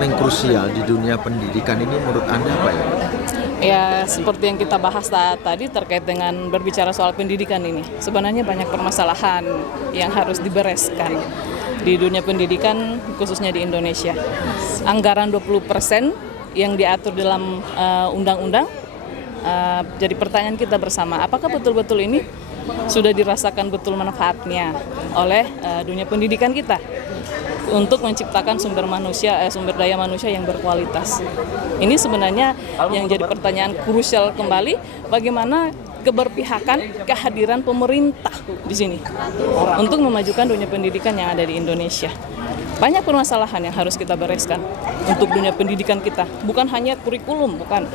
paling krusial di dunia pendidikan ini menurut Anda apa ya? Ya, seperti yang kita bahas tadi terkait dengan berbicara soal pendidikan ini. Sebenarnya banyak permasalahan yang harus dibereskan di dunia pendidikan, khususnya di Indonesia. Anggaran 20% yang diatur dalam undang-undang, jadi pertanyaan kita bersama, apakah betul-betul ini sudah dirasakan betul manfaatnya oleh dunia pendidikan kita untuk menciptakan sumber daya manusia yang berkualitas. Ini sebenarnya yang jadi pertanyaan krusial kembali, bagaimana keberpihakan kehadiran pemerintah di sini untuk memajukan dunia pendidikan yang ada di Indonesia. Banyak permasalahan yang harus kita bereskan untuk dunia pendidikan kita, bukan hanya kurikulum, bukan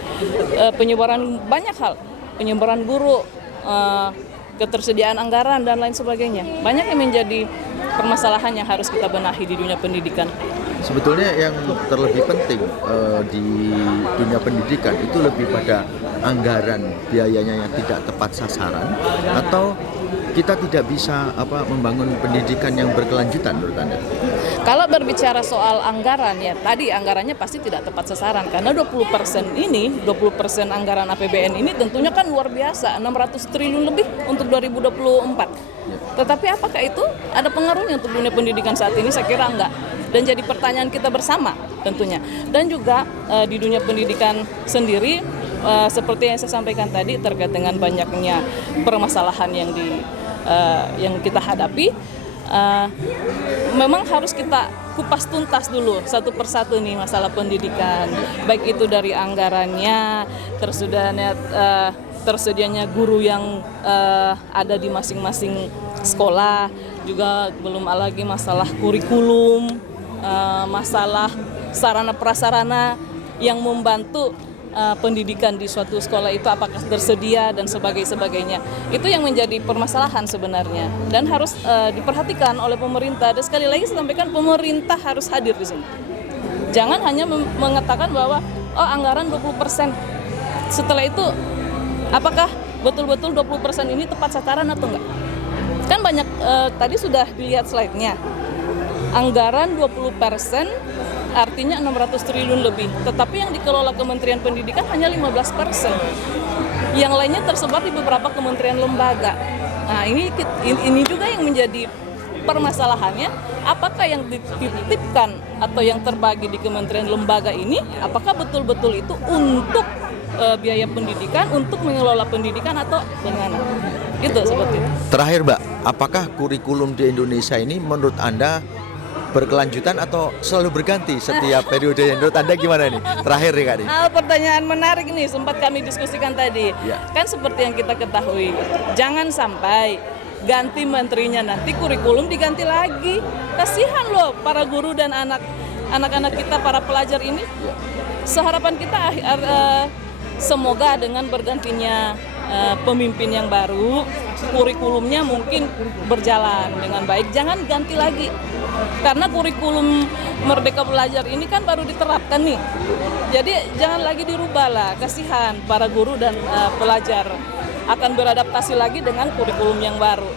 penyebaran banyak hal, penyebaran guru, ketersediaan anggaran dan lain sebagainya. Banyak yang menjadi permasalahan yang harus kita benahi di dunia pendidikan. Sebetulnya yang terlebih penting di dunia pendidikan itu lebih pada anggaran biayanya yang tidak tepat sasaran, atau kita tidak bisa membangun pendidikan yang berkelanjutan menurut Anda? Kalau berbicara soal anggaran, ya tadi anggarannya pasti tidak tepat sasaran, karena 20% anggaran APBN ini tentunya kan luar biasa, 600 triliun lebih untuk 2024. Tetapi apakah itu ada pengaruhnya untuk dunia pendidikan saat ini? Saya kira enggak. Dan jadi pertanyaan kita bersama tentunya. Dan juga di dunia pendidikan sendiri, seperti yang saya sampaikan tadi terkait dengan banyaknya permasalahan yang kita hadapi, memang harus kita kupas tuntas dulu satu persatu nih masalah pendidikan, baik itu dari anggarannya, tersedianya guru yang ada di masing-masing sekolah, juga belum lagi masalah kurikulum, masalah sarana prasarana yang membantu pendidikan di suatu sekolah itu apakah tersedia dan sebagainya. Itu yang menjadi permasalahan sebenarnya dan harus diperhatikan oleh pemerintah. Dan sekali lagi saya sampaikan, pemerintah harus hadir di sini. Jangan hanya mengatakan bahwa anggaran 20%. Setelah itu apakah betul-betul 20% ini tepat sasaran atau enggak? Kan banyak tadi sudah dilihat slide-nya. Anggaran 20% artinya 600 triliun lebih, tetapi yang dikelola Kementerian Pendidikan hanya 15%. Yang lainnya tersebar di beberapa kementerian lembaga. Nah, ini juga yang menjadi permasalahannya, apakah yang dititipkan atau yang terbagi di kementerian lembaga ini, apakah betul-betul itu untuk biaya pendidikan, untuk mengelola pendidikan atau bagaimana? Itu seperti itu. Terakhir Mbak, apakah kurikulum di Indonesia ini menurut Anda berkelanjutan atau selalu berganti setiap periode? Menurut Anda gimana nih? Terakhir nih Kak. Pertanyaan menarik nih, sempat kami diskusikan tadi. Ya. Kan seperti yang kita ketahui, jangan sampai ganti menterinya nanti kurikulum diganti lagi. Kasihan loh para guru dan anak-anak kita, para pelajar ini. Ya. Seharapan kita semoga dengan bergantinya pemimpin yang baru, kurikulumnya mungkin berjalan dengan baik. Jangan ganti lagi, karena kurikulum Merdeka Belajar ini kan baru diterapkan nih. Jadi jangan lagi dirubah lah, kasihan para guru dan pelajar akan beradaptasi lagi dengan kurikulum yang baru.